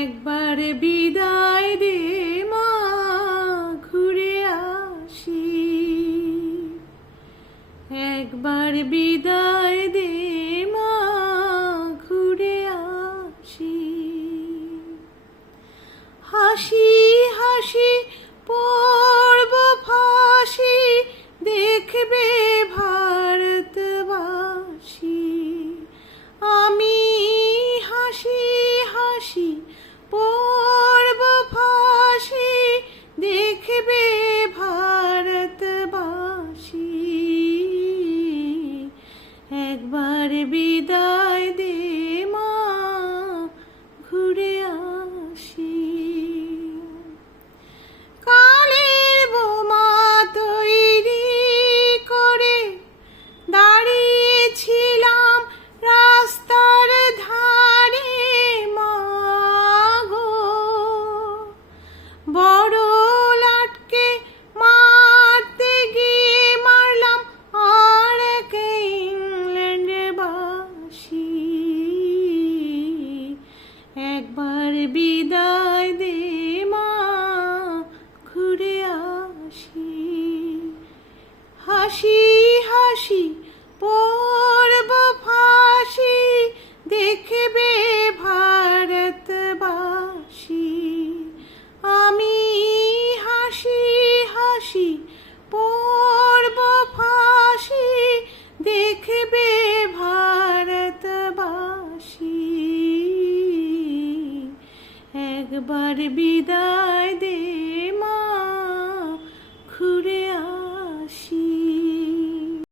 একবার বিদায় দে মা, ঘুরে আসি। একবার বিদায় দে মা, ঘুরে আসি। হাসি হাসি পড়ব ফাঁসি, দেখবে ভারতবাসী। আমি হাসি হাসি পড়ব ফাঁসি, দেখবে ভারতবাসী। একবার বিদায় দে মা, ঘুরে আসি। কালের বোমা তৈরি করে দাঁড়িয়েছিলাম রাস্তার ধারে মা গো। বড় লাটকে মারতে গিয়ে মারলাম আর এক ইংল্যান্ডবাসী। একবার বিদায় দে মা, ঘুরে আসি। হাসি হাসি পড়ব ফাঁসি, দেখবে ভারতবাসী। আমি হাসি হাসি পড়ব ফাঁসি, দেখবে ভারতবাসী। একবার বিদায়